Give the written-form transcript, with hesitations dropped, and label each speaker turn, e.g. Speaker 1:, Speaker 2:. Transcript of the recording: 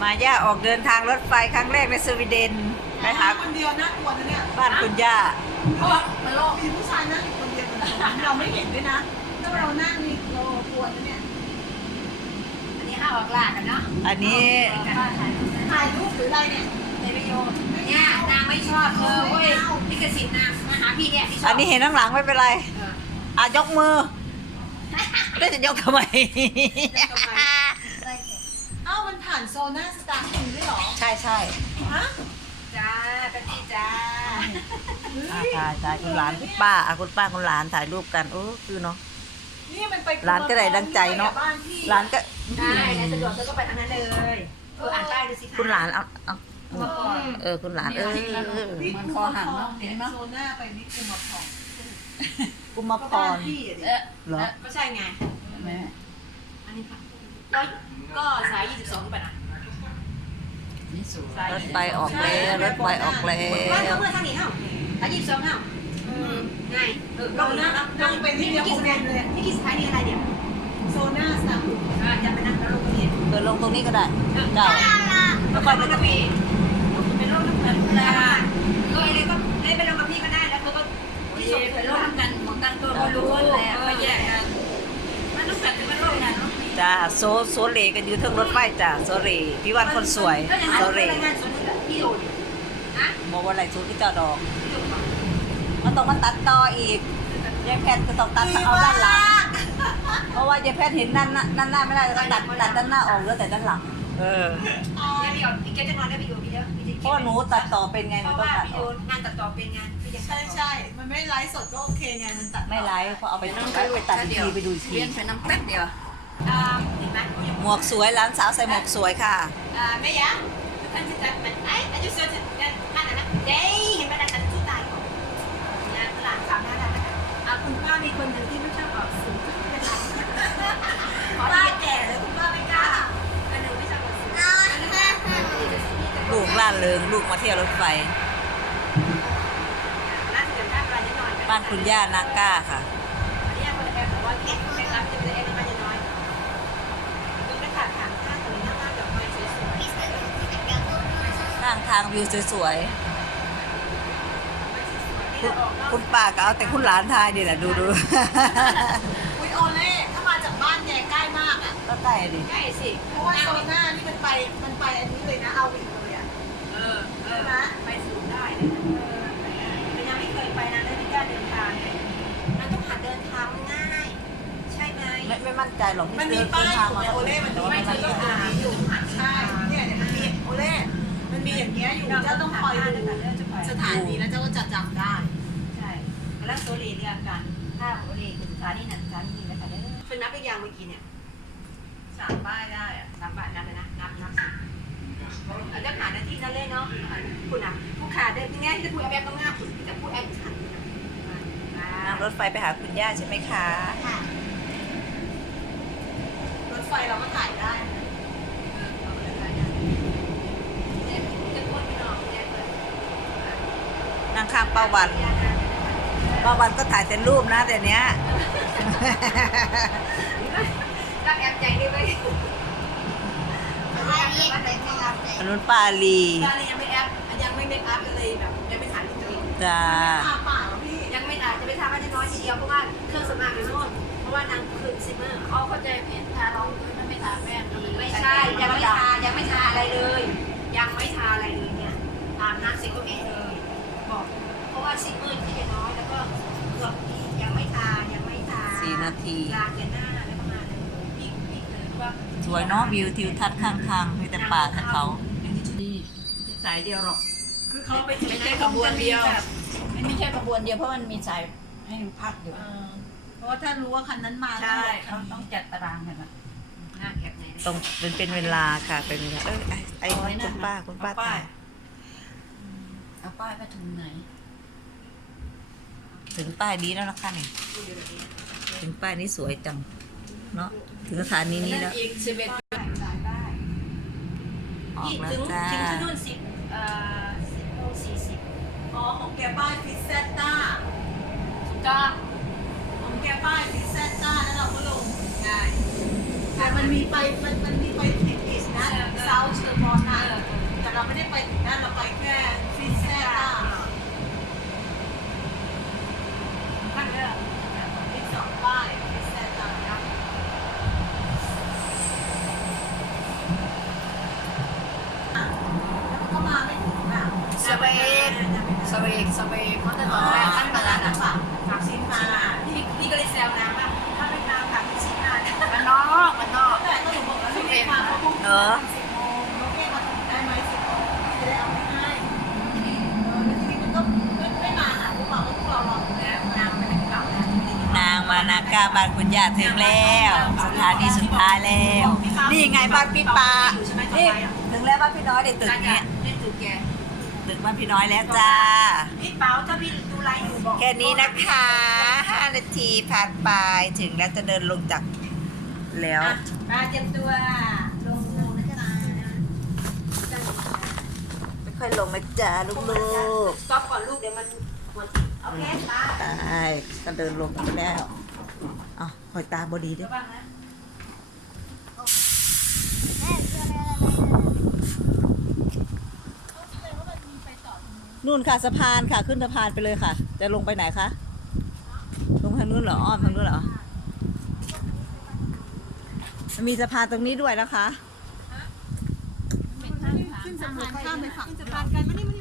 Speaker 1: มาย่าออกเดินทางรถไฟครั้งแรกในสวีเดนไปหา
Speaker 2: คนเดียวน่ากลัวนะเนี่ย
Speaker 1: บ้านคุณย่า
Speaker 2: เพราะว่ามันโลกมีผู้ชายนั่งอยู่คนเดียวเราไม่เห็นด้วยนะถ้าเรานั่งนี่เรากลัวนะเนี่ย
Speaker 3: อันนี้ห้าออกลากันเนาะ
Speaker 1: อันนี้
Speaker 2: ถ่ายรูปหรืออะไรเนี่ย
Speaker 3: ในประโยชน์เนี่ยนางไม่ชอบเว้ยลิขสิทธิ์นางมาหาพี่เนี่ยพี่ชอบ
Speaker 1: อันนี้เห็นข้างหลังไม่เป็นไรยกมือได้จะยกทำไม
Speaker 2: เอ้ามันผ่านโซน่าสตาร์คิงด้วยเหรอ
Speaker 1: ใช่ใช่
Speaker 2: ฮะ
Speaker 3: จ้าเป็นพี่จ้า
Speaker 1: ถ่ายคุณหลานคุณป้าคุณป้าคุณหลานถ่ายรูปกันโอ้คือเนาะ
Speaker 2: นี่มันไป
Speaker 1: หลานก็ได้ดังใจเนาะ
Speaker 2: บ้านพี่
Speaker 1: หลานก็
Speaker 3: ได้ในสะดวกเธอก็ไปทางนั้นเลยอ่านป้ายดูสิ
Speaker 1: คุณหลานเอา
Speaker 3: มาก่อน
Speaker 1: คุณหลาน
Speaker 2: พี่มันคอหักเนาะเห็นไหมโซน่าไปนี่กุมภา
Speaker 1: กุม
Speaker 2: ก็
Speaker 1: พ
Speaker 2: บ้าน
Speaker 1: ร
Speaker 2: พี่อ่ะดิ
Speaker 1: เหรอ
Speaker 3: ก็ใช่ไงอันนี้ค่ะก็สาย22ป่ะนะ
Speaker 1: รถไฟออกแล้วรถไฟออกแล้
Speaker 3: บ้าน
Speaker 1: ว
Speaker 3: เขาเมื่อทางนี้เท่าสาย22เท่าไงก็นั่งไปนี่เดียวผมเลยนี่กี่สายนี่อะไรเนี่ย
Speaker 2: โซน่าสตาร์คิง
Speaker 3: จะไปนั่งแล้วลงเรียน
Speaker 1: ลงตรงนี้ก็ได้เจ้า
Speaker 3: แล้วก็เป็นกระบี่เป็นโรคน้ำเหลืองแล้วก็ไอ้นี่ก็ไเป็นโรคกับพี่ก็ได้แล้วเธอก็ที่ส่งเป็นโรคกันของกันตัวก็รู้แหละก็แยกกันมันต้องกัดเป็นโรคกันเนาะ
Speaker 1: จ้าโซเลกันอยู่เทิงรถไฟจ้าโซเลพี่วันคนสวยโซเล
Speaker 3: งานสมมติพี่โดนนะ
Speaker 1: บอกว่าอะไรสูตรที่เจ้าดอกมันต้องมาตัดต่ออีกยายแพทย์ก็ต้องตัดเอาด้านหลังเพราะว่ายายแพทย์เห็นด้านหน้าไม่ได้ต้องตัดด้านหน้าออกเหลือแต่ด้านหลัง
Speaker 3: เนี่ยพี่ออกพี่แกจะนอนได้พี่โดนพี่เยอะพี่จะ
Speaker 1: เพราะหนูตัดต่อเป็นไงห
Speaker 3: เพ
Speaker 1: นู
Speaker 3: ราะ
Speaker 1: ต้อง
Speaker 3: ว่า
Speaker 1: ตัด
Speaker 3: พี่
Speaker 1: อ
Speaker 3: โด
Speaker 1: อก
Speaker 3: นงานตัดต่อเป็นงานพี่จะ
Speaker 2: ใช่มันไม่ไลฟ์สดก็โอเคไงมันตัด
Speaker 1: ไม่ไลฟ์เพราะเอาไปตัดอีกทีไปดูอีกที
Speaker 3: เรียนเป็นน้ำแป๊บเดียวเห็นไหม
Speaker 1: หมวกสวยร้านสาวใส่หมวกสวยค่ะ
Speaker 3: แม่ยะทุกท่านจะจัดมันอายุเสื่อมกันท่านนะเด้เห็นไหมล่ะฉันสู้ตายของงานหลานสาวหน้าด้านนะคะคุณป้ามีคนหนึ่งที่ไม่ชอบออกสื่อเป็นหลักป้าแก่เลยคุณป้าไม่กล้าอันหนึ่งไม่ชอบออกสื่อ
Speaker 1: ลูกล่าเริงลูกมาเที่ยวรถไฟ
Speaker 3: น่าจะเดี๋ยวท่านไปนิดหน่อย
Speaker 1: บ้านคุณย่านาก้าค่ะ
Speaker 3: อันนี้คนแอบบอกว่าเก็บไม่รับจะเป็นเอ็นมาจะน้อยต้องไปถามท่านตรงนี้น่าจะไม่สวย
Speaker 1: ข้างทางวิวสวย
Speaker 3: ๆ
Speaker 1: คุณป้าก็เอาแต่คุณหลานทายดีแหละดู
Speaker 2: อุ้ยโอเล่ถ้ามาจากบ้านแกใกล้มากอ่ะ
Speaker 1: ก็ใกล้ดิ
Speaker 3: ใกล้สิ
Speaker 2: เพราะว่าโซน่านี่มันไปอันนี้เลยนะเอาอีกเลยอ่ะ
Speaker 3: ไปสูงได้นะแต่ยังไม่เคยไปนะได้ไม่กล้าเดินทางมันต้องหัดเดินทางง่าย ใช่ไหม
Speaker 1: ไม่มั่นใจหรอก
Speaker 2: มันมีป้ายอยู่ในโอเล่มันมี
Speaker 3: ไม่
Speaker 2: มัน
Speaker 3: เคย
Speaker 2: มี
Speaker 3: ต้องหาอยู่หัด
Speaker 2: ใช่เนี่ยมันมีโอเล่มันมีอย่างเงี้ยอยู่เจ้าต้องคอยดูสถานีแล้วเจ้าก็จะจำได้
Speaker 3: ใช่แล้วโซลีเรียกกันถ้าโอเลคือสถานีนั้นสถานีนี้นะคะเด้อเป็นนับได้ยังเมื่อกี้เนี่ย3 ป้ายได้อะ3 บาทนับเลยนะนับจะหาหน้าที่นั่นเลยเนาะคุณอ่ะผู้ขาเดินที่แง่ที่จะพูดแอบต้องง่ายที่จะพูดแอบฉัน
Speaker 1: นั่งรถไฟไปหาคุณย่าใช่ไหมคะ
Speaker 2: รถไฟเราก็ถ่ายได้
Speaker 1: นั่งข้างป้าวันป้าวันก็ถ่ายแต่รูปนะแต่เนี้ย
Speaker 3: รักแอบใจด้วยไหม
Speaker 1: อันนู้นป้าลี
Speaker 3: ตอนนี้ยังไม่แอปยังไม่เมคอัพเลยแบบยังไม่ถ่ายตัวเอง
Speaker 1: จ้า
Speaker 2: พาป่าพี่
Speaker 3: ยังไม่ถ่ายจะไปทำอันน้อยทีเดียวเพราะว่าเครื่องสำอางอยู่โน่นเพราะว่านางคืนซิมเมอร์เขาเข้าใจผิดทารองพื้นไม่ทาแป้งไม่ใช่ยังไม่ทาอะไรเลย ยังไม่ทาอะไรเลยเนี่ยอาบน้ำเสร็จก็ไม่เลยบอกเพราะว่าซิมเมอร์ที่จะน้อยแล้วก็เกือบยังไม่ทา
Speaker 1: 4 นาที
Speaker 3: ลาเกินหน้าแล้วก็มาเลยพี่เลยว่า
Speaker 1: สวยเนาะวิวทิวทัศน์ข้างทางมีแต่ป่าแต่เขา
Speaker 4: สายเดียวหรอก
Speaker 3: คือเขาไปถึง
Speaker 4: ไม่ใช่ขบวนเดียว ไม่ใช่ขบวนเดียวเพราะมันมีสายให้พักอยู่
Speaker 2: เพราะว่าถ้ารู้ว่าคันนั้นมา
Speaker 4: ใช่เขาต้องจัดตารางกันนะ
Speaker 3: หน้าแคปไหน
Speaker 1: ตรงเป็นเวลาค่ะเป็นเวลาไอ้คุณป้าถ่าย
Speaker 4: เอาป้ายไปถึงไหน
Speaker 1: ถึงป้ายนี้แล้วนะคะนี่ถึงป้ายนี้สวยจังเนาะถึงสถานีนี้แล้ว
Speaker 4: อีก11
Speaker 1: ออกแล้ว
Speaker 3: ถึง
Speaker 1: จ้า
Speaker 3: ที่นู่น10:40
Speaker 2: อ๋อของแกป้ายฟิสเซตต้า
Speaker 3: ถูกต้อง
Speaker 2: ของแกป้ายฟิสเซตต้าแล้วเราก็ลง
Speaker 3: ได้
Speaker 2: แต่มันมีไปผิดนะนะเซาเชอร์บอลนะแต่เราไม่ได้ไปถึงนั่นเราไปแค่ฟิสเซ่ต้านั่นเลยอีก2 ป้ายฟิสเซ่ต้าแล้วก็มาไม่ถึงอ่ะ
Speaker 3: สเวกเพราะแต่ตอนแรกขั้นมาแล้วนะ
Speaker 2: ผักชิ้นมา
Speaker 3: พี่ก็เลยแซวน้ำว่า
Speaker 2: ถ้าเป็นน้ำผักชิ้นมาเนี่ย
Speaker 3: มันนอก
Speaker 2: แต่ก็หนูบอกแล้วไม่มาเพราะพวก
Speaker 1: เออ
Speaker 2: 10 โมงน้องเอ๊มาถึงได้ไหม10 โมงจะได้เอาไปให้แล้วทีนี้มันก็ไม่มาหาพวกเราพวกเรารออยู่แล้วนางไม่ได้กลับนะ
Speaker 1: นางมานาก้าบ้านคุณย่าถึงแล้ว สถานีสุดท้ายแล้ว นี่ไงบ้านพี่ปานี่ถึงแล้วบ้านพี่น้อยเด็กตึกเนี้ย
Speaker 3: นี่ตึกแก
Speaker 1: ตึกบ้านพี่น้อยแล้วจ้า
Speaker 3: พี่เป๋าถ้าพี่ดูไลฟ์อยู่บอก
Speaker 1: แค่นี้นะคะ5 นาทีผ่านไปถึงแล้วจะเดินลงจากแล้ว
Speaker 3: มาเตรียมตัวลงนะจ๊ะ
Speaker 1: ไม่ค่อยลงนะจ๊ะลูก
Speaker 3: สต็อปก่อนลูกเดี๋ยวมันหมดโอเคตา
Speaker 1: ๆตายก็เดินลงกันแล้วอ๋อหอยตาบอดีด้วย
Speaker 3: บ้างนะ
Speaker 1: นู่นค่ะสะพานค่ะขึ้นสะพานไปเลยค่ะ จะลงไปไหนคะลงทางนู้นเหรออ้อมทางนู้นเหรอมันมีสะพานตรงนี้ด้วยนะคะ
Speaker 2: ขึ้นสะพานข้ามไปฝั่งสะพานกันไม่ได้